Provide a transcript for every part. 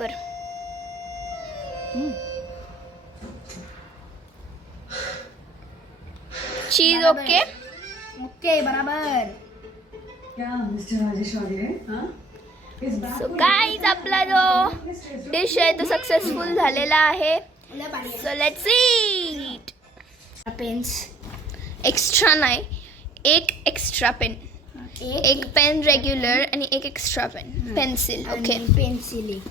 कर चीज okay? Okay बराबर. हाँ? सो गाईज आपला जो डिश आहे तो सक्सेसफुल झालेला आहे. So let's it pens extra नाही एक एक्स्ट्रा पेन एक पेन रेग्युलर आणि एक extra pen pencil okay pencil एक.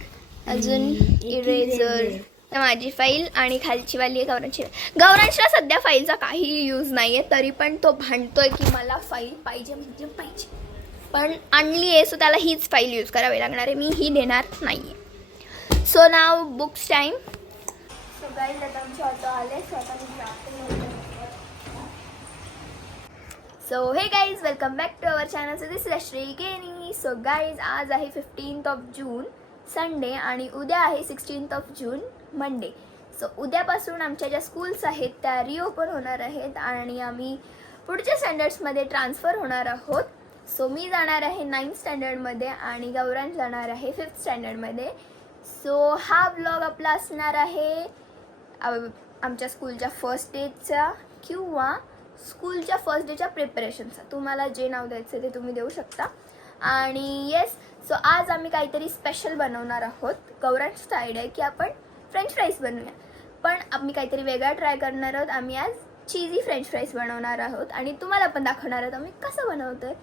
अजून इरेझर. माझी फाईल आणि खालची वाली आहे गौरांची. गौरांशला सध्या फाईलचा काही यूज नाहीये तरी पण तो भांडतोय की मला फाईल पाहिजे म्हणजे पाहिजे. पण आणली आहे सो त्याला हीच फाईल यूज करावी लागणार आहे. मी ही देणार नाहीये. So now books time so guys आता आमचे ऑटो आले सो आता मी जाते so hey guys welcome back to our channel so this so guys आज आहे फिफ्टीन्थ ऑफ जून संडे आणि उद्या आहे sixteenth of June Monday so उद्यापासून आमच्या ज्या स्कूल्स आहेत त्या रिओपन होणार आहेत आणि आम्ही पुढच्या स्टँडर्ड्समध्ये ट्रान्सफर होणार आहोत. सो मी जाणार आहे नाईन्थ स्टँडर्डमध्ये आणि गौरांश जाणार आहे फिफ्थ स्टँडर्डमध्ये सो हा ब्लॉग आपला असणार आहे आमच्या स्कूलच्या फर्स्ट डेचा किंवा स्कूलच्या फर्स्ट डेच्या प्रिपरेशनचा तुम्हाला जे नाव द्यायचं ते तुम्ही देऊ शकता. आणि येस सो आज आम्ही काहीतरी स्पेशल बनवणार आहोत. गौरांशचा स्टाईड आहे की आपण फ्रेंच फ्राईज बनवूया. पण आम्ही काहीतरी वेगळा ट्राय करणार आहोत. आम्ही आज चीजी फ्रेंच फ्राईज बनवणार आहोत. आणि तुम्हाला पण दाखवणार आहोत आम्ही कसं बनवतोय.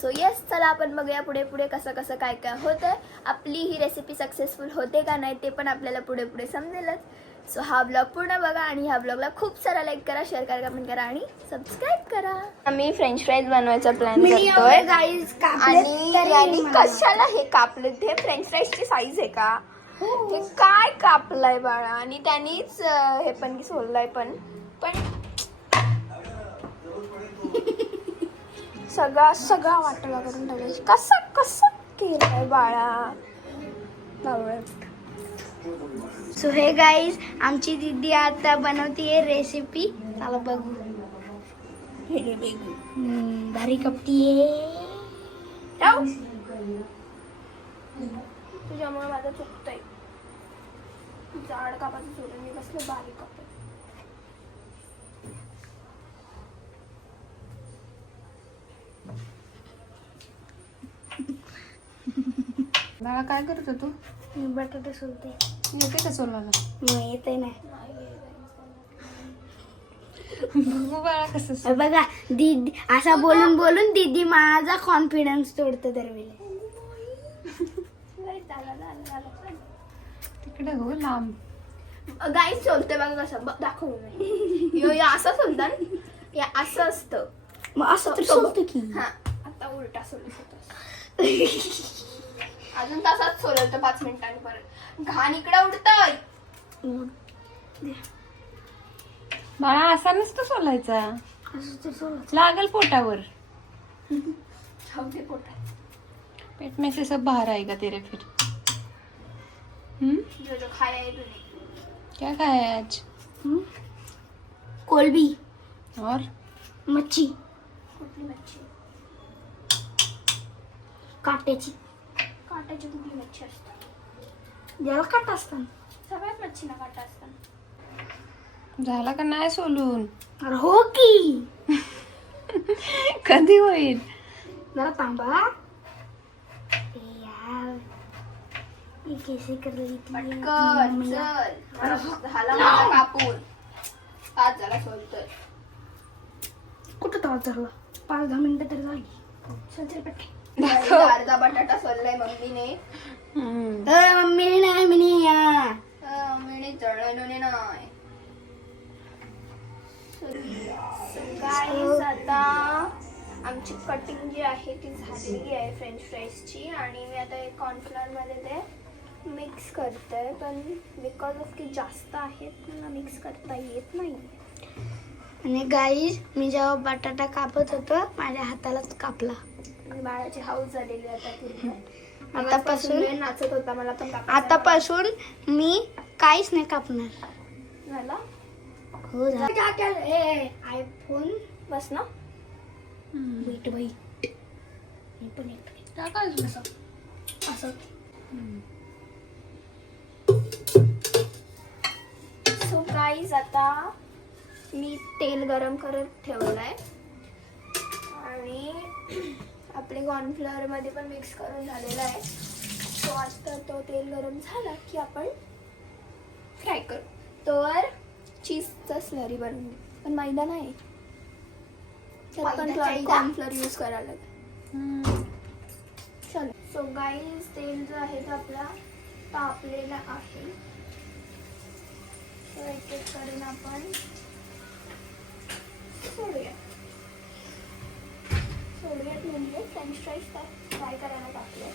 सो येस चला आपण बघूया पुढे पुढे कसं कसं काय काय होतं आपली ही रेसिपी सक्सेसफुल होते का नाही ते पण आपल्याला पुढे पुढे समजेलच. सो हा ब्लॉग पूर्ण बघा आणि ह्या ब्लॉगला खूप सारा लाईक करा शेअर करा कमेंट करा आणि सबस्क्राईब करा. आम्ही फ्रेंच फ्राईज बनवायचा प्लॅन करतोय. आणि यांनी कशाला हे कापले ते फ्रेंच फ्राईजची साईज आहे का? हे. काय कापलंय बाळा? आणि त्यांनीच हे पण सोडलंय पण. पण सगळा सगळा वाटला करून कसं कसं केलंय बाळा. सो हे गाईज आमची दीदी आता बनवतीये रेसिपी चला बघू भारी कपटी. तुझ्यामुळे माझं चुकतंय. जाड कापाचं सोडून मी कसलं बारीक कापत मला काय करत तू? मी बटाटे सोलते. येते का सोलाला मग येते ना. बघू बाळा कसं अरे बघा दीदी असा बोलून बोलून दीदी माझा कॉन्फिडन्स तोडतो पण. तिकडे हो लांब. गाईस सोलते बघा कसं ब- दाखव. मी. यो या असं सोलतं ना? या असं असतं. मग असं तर सोलतो की. हा आता उलटा सोलत होता अजून तसाच सोलल तर पाच मिनिटांनी परत. घाण इकडे उडतय. बाळा असा नसतो सोलायचा. असं तर सोलतो लागल पोटावर. पोटात. पेट में से सब बाहर आएगा तेरे फिर? हम्म? जो जो खाया है तूने क्या खाया है आज? हम्म? कोलबी. और? मच्छी. कुठली मच्छी. काट्याची. काट्याची कुठली मच्छी असते ज्याला काटा असतात सगळ्याच मच्छीना काटा असतात. झाला का नाही सोलून? अरे हो की. कधी होईल? जरा थांबा. ए यार. ये कैसे कर रही थी ये पटकन मम्मी? चल मला झाला माझा कापून. पाच झाला सोलतोय कुठं तास झाला पाच दहा मिनिटं तर झाली. चल चल पटकन अर्धा बटाटा सोललाय मम्मीने. हम्म. मम्मी नाही मी नाही या. अं, मम्मीने जळवणे नाही. Guys, आता आमची कटिंग जी आहे ती झालेली आहे फ्रेंच फ्राईजची आणि मी आता एक कॉर्नफ्लॉरमध्ये ते मिक्स करते पण बिकॉज ऑफ की जास्त आहेत मला मिक्स करता येत नाही. आणि गाईज मी जेव्हा बटाटा कापत होतो माझ्या हातालाच कापला. बाळाची हाऊस झालेली आता पूर्ण. आतापासून नाचत होता मला पण कापा आतापासून मी काहीच नाही कापणार. हो झालं. काय हे आयफोन बस ना. वेट बाई असं. असं. सो गाईज आता मी तेल गरम करत ठेवलं आहे आणि आपले कॉर्नफ्लॉवर मध्ये पण मिक्स करून झालेलं आहे. सो आता तो तेल गरम झाला की आपण फ्राय करू. तोवर चीजचा स्लरी बनवून पण मैदा नाही. त्यात पण. कॉर्नफ्लॉवर यूज करायला चलो. सो गाईज तेल जो आहे तो आपला तापलेला आहे. तो एक एक करून आपण सोडूया. सोडूयात म्हणजे. फ्रेंच फ्राईज फ्राय करायला टाकले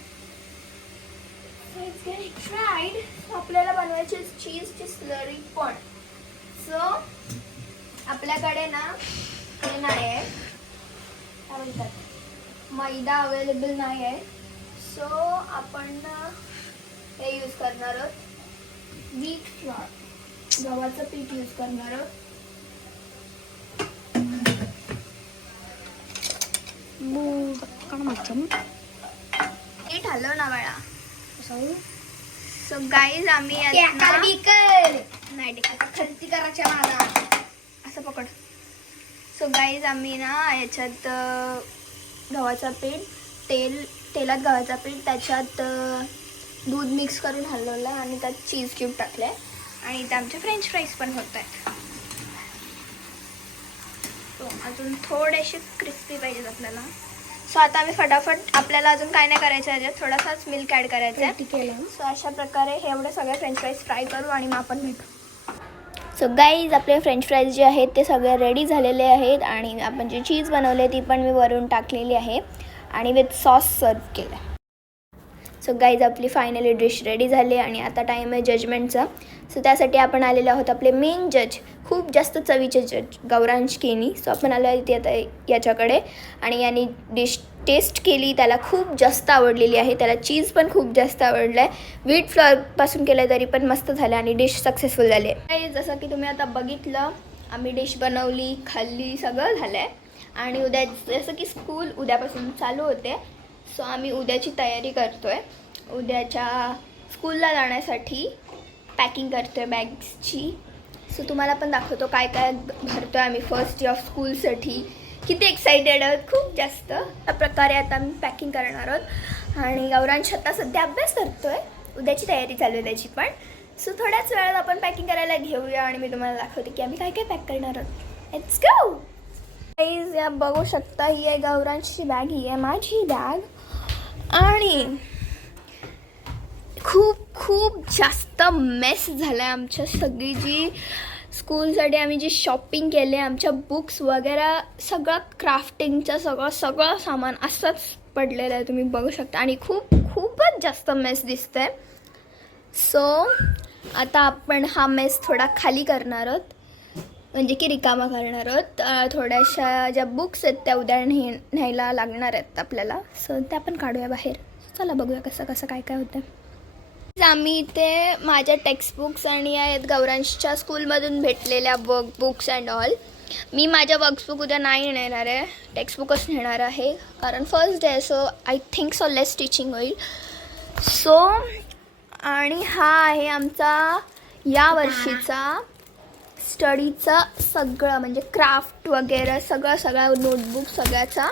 इट्स गेटिंग फ्राईड आपल्याला बनवायची चीजची स्लरी पण. सो आपल्याकडे ना हे नाही आहे. काय म्हणतात? मैदा अवेलेबल नाही आहे. सो आपण ना हे यूज करणार आहोत. वीट फ्लॉर गव्हाचं पीठ यूज करणार आहोत. पीठ हलव ना बाळा. सो गाईज आम्ही ना- नाही करायच्या मला असं पकड. सो गाईज आम्ही ना याच्यात अं, गव्हाचं पीठ तेल तेलात गव्हाचं पीठ त्याच्यात अं, दूध मिक्स करून हलवलं आणि त्यात चीज क्यूब टाकले आणि इथे आमचे फ्रेंच फ्राईज पण होत आहेत. अजून थोडेसे क्रिस्पी पाहिजेत आपल्याला. सो आता आम्ही फटाफट आपल्याला अजून काय नाही करायचं आहे थोडासाच मिल्क ॲड करायचं आहे. सो अशा प्रकारे हे एवढे सगळे फ्रेंच फ्राईज फ्राय करू आणि मग आपण भेटू. सो गाईज आपले फ्रेंच फ्राईज जे आहेत ते सगळे रेडी झालेले आहेत आणि आपण जी चीज बनवली ती पण मी वरून टाकलेली आहे. आणि विथ सॉस सर्व केलं. आहे सो गाईज आपली फायनली डिश रेडी झाली आणि आता टाईम आहे जजमेंटचा सो त्यासाठी आपण आलेलो आहोत आपले मेन जज खूप जास्त चवीचे जज गौरांश केनी. सो आपण आलो आहे आता याच्याकडे. आणि यांनी डिश टेस्ट केली त्याला खूप जास्त आवडलेली आहे. त्याला चीज पण खूप जास्त आवडलं आहे व्हीट फ्लॉरपासून केलं तरी पण मस्त झालं आणि डिश सक्सेसफुल झाली. आहे जसं की तुम्ही आता बघितलं आम्ही डिश बनवली खाल्ली सगळं झालं आहे आणि उद्या जसं की स्कूल उद्यापासून चालू होते सो आम्ही उद्याची तयारी करतो आहे उद्याच्या स्कूलला जाण्यासाठी पॅकिंग करतो आहे बॅग्सची. सो तुम्हाला पण दाखवतो काय काय भरतो आहे आम्ही फर्स्ट डे ऑफ स्कूलसाठी किती एक्सायटेड आहोत? खूप जास्त. त्या प्रकारे आता आम्ही पॅकिंग करणार आहोत. आणि गौरांश आता सध्या अभ्यास करतो आहे उद्याची तयारी चालू आहे त्याची पण. सो थोड्याच वेळात आपण पॅकिंग करायला घेऊया आणि मी तुम्हाला दाखवते की आम्ही काय काय पॅक करणार आहोत. इट्स गो या बघू शकता ही आहे गौरांची बॅग ही आहे माझी बॅग आणि खूप खूप जास्त मेस झाला आहे आमच्या सगळी जी स्कूलसाठी आम्ही जी शॉपिंग केली आहे आमच्या बुक्स वगैरे सगळं क्राफ्टिंगचं सगळं सगळं सामान असंच पडलेलं आहे तुम्ही बघू शकता. आणि खूप खूपच जास्त मेस दिसतं आहे सो आता आपण हा मेस थोडा खाली करणार आहोत. म्हणजे की रिकामा करणार आहोत. थोड्याशा ज्या बुक्स आहेत त्या उद्या न्हे न्यायला लागणार आहेत आपल्याला. सो त्या पण काढूया बाहेर. चला बघूया कसं कसं काय काय होतं आम्ही इथे माझ्या टेक्स्टबुक्स आणि आहेत गौरांशच्या स्कूलमधून भेटलेल्या वर्क बुक्स अँड ऑल मी माझ्या वर्क्सबुक उद्या नाही नेणार आहे. टेक्स्टबुकच नेणार आहे. कारण first day so I think so less teaching होईल. सो आणि हा आहे आमचा या वर्षीचा स्टडीचा सगळं म्हणजे क्राफ्ट वगैरे सगळं सगळं नोटबुक सगळ्याचा.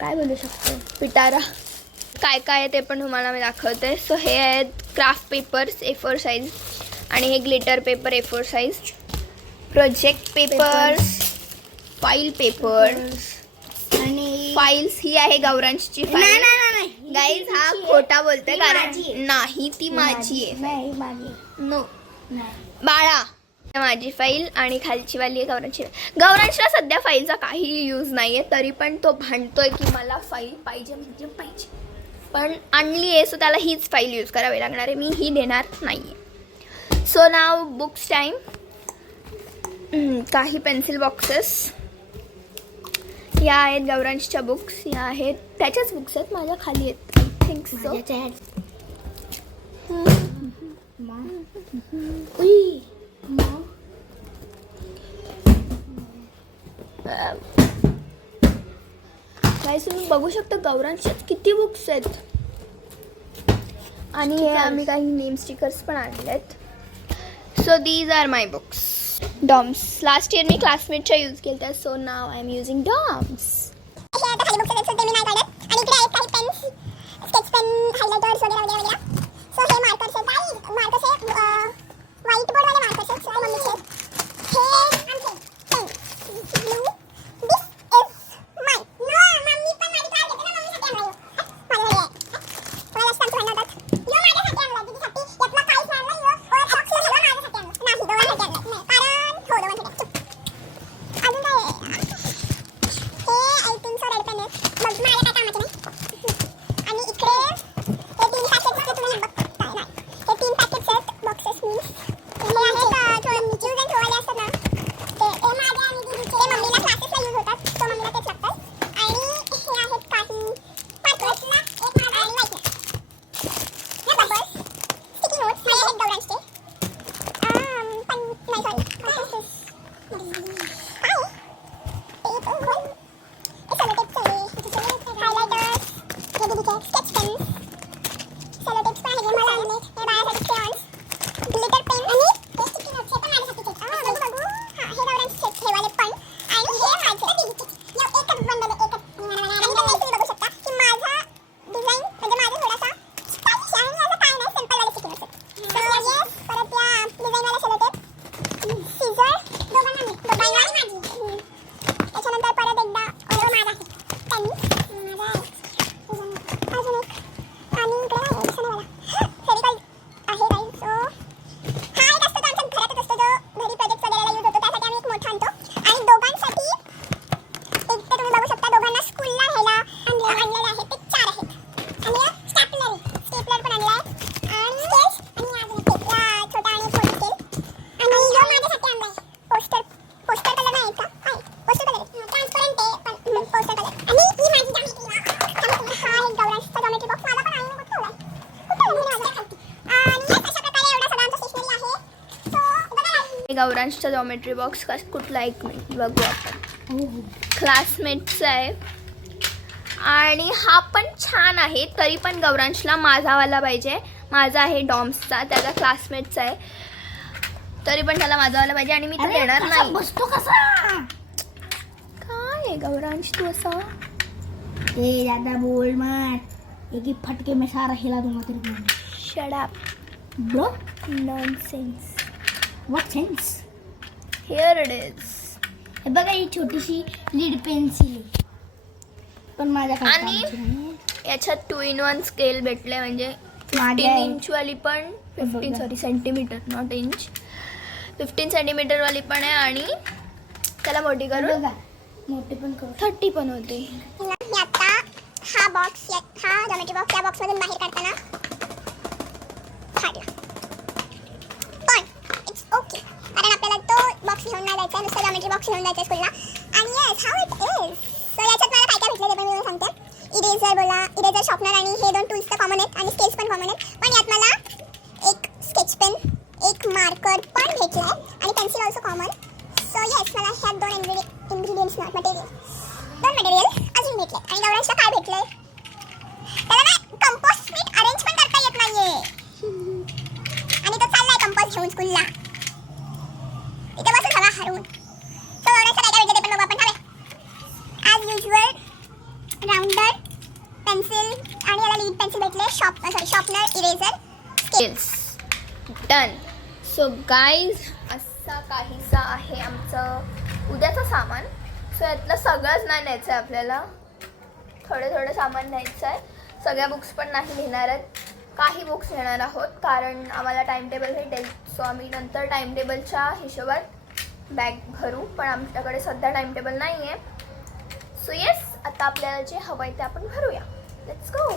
काय बोलू शकतो? पिटारा. काय काय आहे ते पण तुम्हाला मी दाखवते. सो हे आहेत craft papers A four size आणि हे glitter paper A four size project papers file paper आणि फाईल्स ही आहे गौरांशची नाही फाईल नाही, नाही, नाही. गाईज हा खोटा बोलतोय कारण. नाही ती माझी आहे. नो नाही. बाळा. माझी फाईल आणि खालची वाली आहे गौरांची गौरांशला सध्या फाईलचा काही यूज नाही आहे तरी पण तो भांडतोय की मला फाईल पाहिजे म्हणजे पाहिजे. पण आणली आहे सो त्याला हीच फाईल यूज करावी लागणार आहे. मी ही देणार नाही आहे सो नाव बुक्स टाईम काही पेन्सिल बॉक्सेस या आहेत गौरांशच्या बुक्स या आहेत. त्याच्याच बुक्स आहेत माझ्या खाली आहेत. I think so. मग उई मग गाईस तुम्ही बघू शकता गौरांच्यात किती बुक्स आहेत. आणि हे आम्ही काही नेम स्टिकर्स पण आणले आहेत so these are my books Doms last year मी क्लासमेटच्या यूज केल्या. So now I am using Doms गौरांशचा geometry box कुठला एक मिनिट बघू आपण. क्लासमेटचा आहे. आणि हा पण छान आहे तरी पण गौरांशला माझावाला पाहिजे. माझा आहे डॉम्सचा त्याचा क्लासमेटचा आहे. तरी पण त्याला माझावाला पाहिजे आणि मी तो देणार नाही. बसतो कसा? काय गौरांश तू असा? ए ज्यादा बोल मत एक फटके में सारा हिला दूंगा तेरे को. Shut up bro nonsense what sense here it is हे बघा ही छोटीशी लीड पेन्सिल पण माझ्या आणि-. याच्यात टू इन वन स्केल भेटले म्हणजे फिफ्टीन इंचवाली पण fifteen. Sorry centimetre not inch fifteen सेंटीमीटरवाली पण आहे आणि त्याला मोठी करून बघा मोठे पण करू थर्टी पण होते. आता हा बॉक्स हा जॉमेट्री बॉक्स या बॉक्समधून बाहेर काढताना जायचा बॉक्स घेऊन जायचं स्कूलला आणि yes how it is so याच्यात मला काय काय भेटलं ते पण मी सांगते. इरेझर बोला इरेझर शॉपनर आणि हे दोन टूल्स तर कॉमन आहेत आणि स्केल्स पण कॉमन आहेत. पण यात मला एक स्केच पेन एक मार्कर पण भेटला आहे आणि pencil also common so yes मला ह्या दोन इन्ग्रेडियंट्स नॉट मटेरियल दोन मटेरियल अजून भेटले. आणि गौरांशला काय भेटलं त्याला ना कंपोस्ट नीट अरेंज पण करता येत नाहीये आणि तो चाललाय कंपोस्ट घेऊन स्कूलला इथे बसून हवा हरवून सो गौरांशला काय काय भेटलं ते पण बघू आपण हवे ॲज युजल राऊंडर पेन्सिल आणि याला लीड पेन्सिल भेटले shop sorry sharpener eraser scales done so guys असा काहीसा आहे आमचं उद्याचं सामान. सो यातलं सगळंच नाही न्यायचं आहे आपल्याला. थोडं थोडं सामान न्यायचं आहे सगळ्या बुक्स पण नाही लिहिणार आहेत. काही बुक्स नेणार आहोत कारण आम्हाला टाईमटेबल भेटेल. सो आम्ही नंतर टाईमटेबलच्या हिशोबात बॅग भरू पण आमच्याकडे सध्या टाईमटेबल नाही आहे सो येस आता आपल्याला जे हवं आहे ते आपण भरूया. लेट्स गो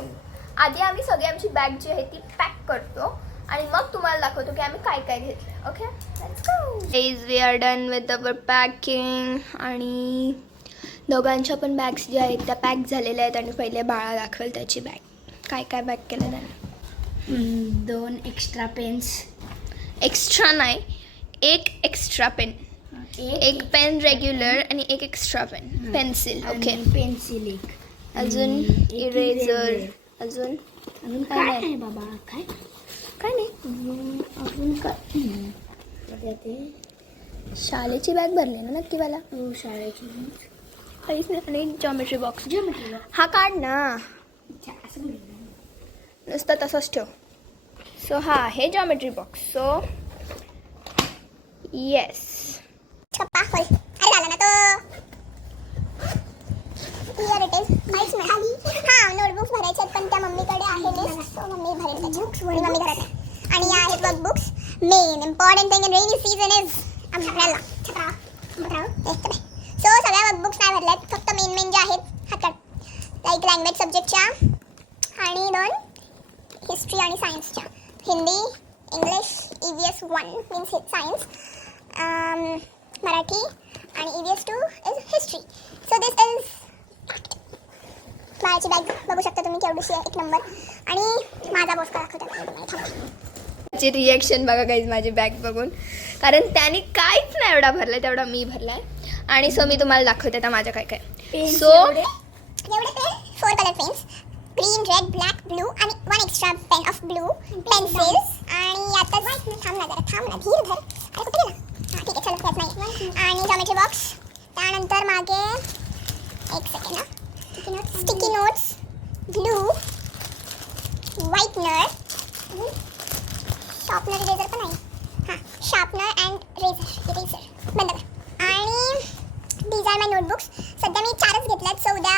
आधी आम्ही सगळी आमची बॅग जी आहे ती पॅक करतो. आणि मग तुम्हाला दाखवतो की आम्ही काय काय घेतलं okay let's go is we are done with our packing आणि दोघांच्या पण बॅग्स ज्या आहेत त्या पॅक झालेल्या आहेत आणि पहिले बाळा दाखवेल त्याची बॅग काय काय पॅक केलं त्याने? दोन एक्स्ट्रा पेन्स एक्स्ट्रा नाही एक एक्स्ट्रा पेन एक पेन रेग्युलर आणि एक extra pen pencil okay pencil एक. अजून इरेझर. अजून अजून काय बाबा? काय? काय नाही. अजून काय? ते. शाळेची बॅग भरली ना नक्की मला हो शाळेची. काहीच नाही आणि जॉमेट्री बॉक्स जॉमेट्री हा काढ ना. नुसतं तसंच ठेव. सो हा आहे geometry box so yes papa होय अरे झाला ना तो हिअर इट इज काहीच नाही हां नोटबुक्स भरायचे आहेत पण त्या मम्मीकडे आहे लिस्ट सो मम्मी भरेल त्याची. आणि मम्मी घरात. आणि या आहेत workbooks main important thing in rainy season is Chatra so सगळ्या वर्कबुक्स नाही भरल्यात. फक्त मेन मेन जे आहेत हातात. लाईक लँग्वेज सब्जेक्टच्या आणि दोन हिस्ट्री आणि सायन्सच्या Hindi English E V S one means science Marathi आणि E V S two is history so this is बाळाची बॅग बघू शकता तुम्ही केवढीशी आहे. एक नंबर आणि माझा बोस का दाखवतात रिॲक्शन बघा काहीच माझी बॅग बघून. कारण त्याने काहीच नाही एवढा भरलाय तेवढा मी भरलाय. आणि सो मी तुम्हाला दाखवते आता माझ्या काय काय. सो एवढे. Pen four colour pens green red black blue आणि one extra pen of blue pencils आणि यातच थांब ना जरा थांब ना. धीर धर. अरे कुठे गेला? हां ठीक आहे चलो त्यात नाही. आणि जॉमेट्री बॉक्स त्यानंतर मागे एक सेकंड ना sticky notes, glue, whitener hmm? sharpener, eraser पण आहे हां शार्पनर अँड रेझर eraser. बंद कर आणि these are my नोटबुक्स सध्या मी चारच घेतल्यात सो उद्या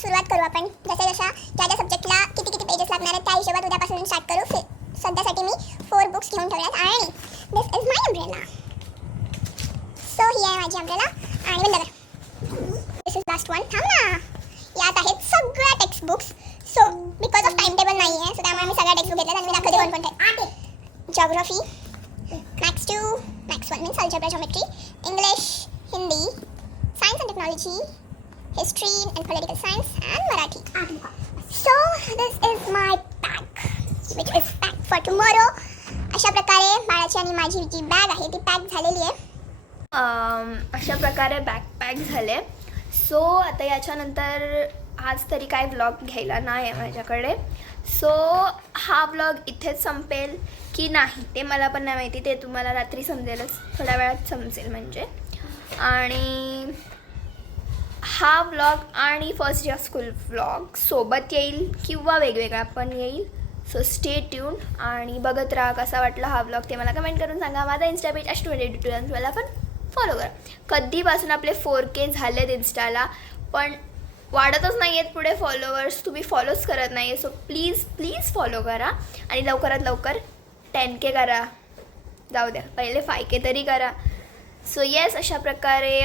सुरुवात करू आपण. जशा जशा ज्या ज्या सब्जेक्टला किती किती पेजेस लागणार आहेत त्या हिशोबात उद्यापासून स्टार्ट करू फि- सध्यासाठी मी फोर बुक्स घेऊन ठेवल्यात आणि this is my umbrella so ही आहे माझी अम्ब्रेला आणि बंद कर दिस इज लास्ट वन थांब ना यात आहेत सगळ्या text books so because of time table नाही आहे सो त्यामुळे मी सगळ्या टेक्स्ट बुक घेतल्यात आणि मी दाखवते कोणकोणते geography maths two maths one means algebra geometry English Hindi science and technology, history and political science, and Marathi. So this is my pack, which is packed for tomorrow. अशा प्रकारे बाळाची आणि माझी जी बॅग आहे ती पॅक झालेली आहे. अशा प्रकारे बॅकपॅक झाले. सो आता याच्यानंतर आज तरी काय व्लॉग घ्यायला नाही आहे माझ्याकडे. सो हा व्लॉग इथेच संपेल की नाही ते मला पण नाही माहिती. ते तुम्हाला रात्री समजेलच. थोड्या वेळात समजेल म्हणजे. आणि हा व्लॉग आणि फर्स्ट इयर स्कूल व्लॉग सोबत येईल किंवा वेगवेगळा पण येईल. सो स्टे ट्यून आणि बघत राहा कसा वाटला हा व्लॉग ते मला कमेंट करून सांगा. माझा इन्स्टा पेज अष्टमेंट ट्वेंटी टू मला पण फॉलो करा. कधीपासून आपले फोर के झालेत इन्स्टाला पण वाढतच नाही आहेत पुढे फॉलोअर्स तुम्ही फॉलोच करत नाही आहे सो प्लीज प्लीज फॉलो करा आणि लवकरात लवकर टेन के करा. जाऊ द्या पहिले फाय के तरी करा. सो येस अशा प्रकारे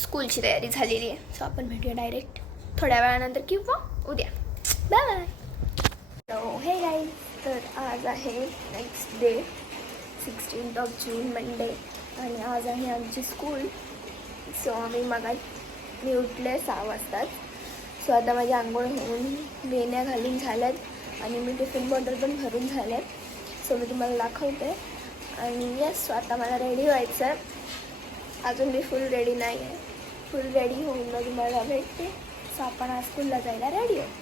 स्कूलची तयारी झालेली आहे. सो आपण भेटूया डायरेक्ट थोड्या वेळानंतर किंवा उद्या. बाय बाय हे गाईज तर आज आहे next day sixteenth of June Monday आणि आज आहे आमची स्कूल सो आम्ही मग मी उठले सहा वाजताच. सो आता माझी आंघोळ होऊन लेण्या घालून झाल्यात आणि मी टिफिन बॉटल पण भरून झाल्यात. सो मी तुम्हाला दाखवते. आणि यस सो आता मला रेडी व्हायचं आहे अजून मी फुल रेडी नाही आहे फुल रेडी होऊन मग तुम्हाला भेटते. सो आपण आज स्कूलला जायला रेडी आहे.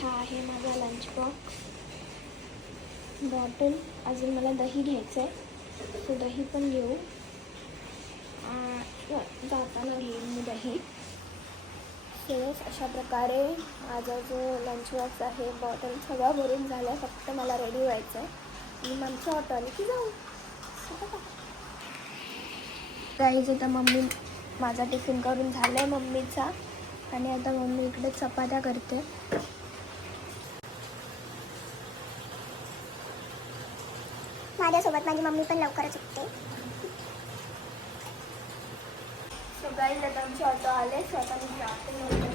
हा आहे माझा लंच बॉक्स बॉटल अजून मला दही घ्यायचं आहे सो दही पण घेऊ. हो, जाताना घेईन मी दही सो अशा प्रकारे माझा जो लंच बॉक्स आहे बॉटल सगळं भरून झालं फक्त मला रेडी व्हायचं आहे मी मग आमची ऑटो आली की जाऊ. गाईज आता मम्मी माझा टिफिन करून झालं आहे मम्मीचा. आणि आता मम्मी इकडे चपात्या करते. माझ्यासोबत माझी मम्मी पण लवकरच उठते सो गाईज आता आमचे ऑटो आले सो आता मी जाते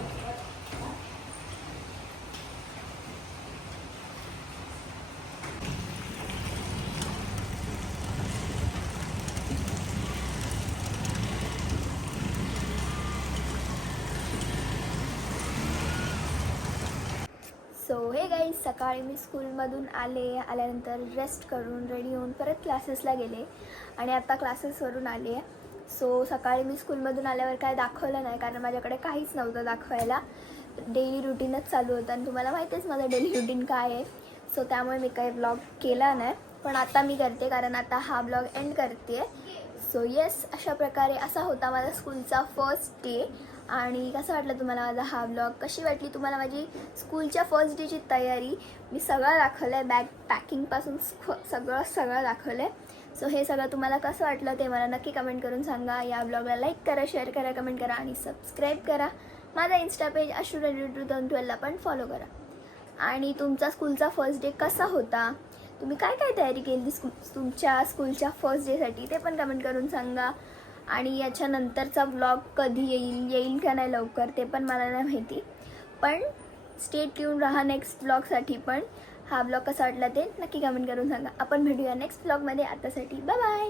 सो हे गाईज सकाळी मी स्कूलमधून आले आल्यानंतर रेस्ट करून रेडी होऊन परत क्लासेसला गेले. आणि आता क्लासेसवरून आले आहे. सो सकाळी मी स्कूलमधून आल्यावर काय दाखवलं नाही कारण माझ्याकडे काहीच नव्हतं दाखवायला. डेली रुटीनच चालू होतं आणि तुम्हाला माहितीच माझं डेली रुटीन काय आहे. सो त्यामुळे मी काही ब्लॉग केला नाही. पण आता मी करते कारण आता हा ब्लॉग एंड करते. सो येस अशा प्रकारे असा होता माझा स्कूलचा फर्स्ट डे आणि कसं वाटलं तुम्हाला माझा हा ब्लॉग कशी वाटली तुम्हाला माझी स्कूलच्या फर्स्ट डेची तयारी? मी सगळं दाखवलं आहे बॅग पॅकिंगपासून सगळं सगळं दाखवलं आहे सो हे सगळं तुम्हाला कसं वाटलं ते मला नक्की कमेंट करून सांगा. या ब्लॉगला लाईक करा शेअर करा कमेंट करा आणि सबस्क्राईब करा. माझा इन्स्टा पेज अश्रू टू दोन ट्वेल्वला पण फॉलो करा. आणि तुमचा स्कूलचा फर्स्ट डे कसा होता? तुम्ही काय काय तयारी केली स्कू तुमच्या स्कूलच्या फर्स्ट डेसाठी ते पण कमेंट करून सांगा. आणि याच्यानंतरचा ब्लॉग कधी येईल येईल का नाही लवकर ते पण मला नाही माहिती. पण स्टेट ट्यून राहा नेक्स्ट ब्लॉगसाठी पण. हा ब्लॉग कसा वाटला ते नक्की कमेंट करून सांगा. आपण भेटूया नेक्स्ट ब्लॉगमध्ये आतासाठी बाय बाय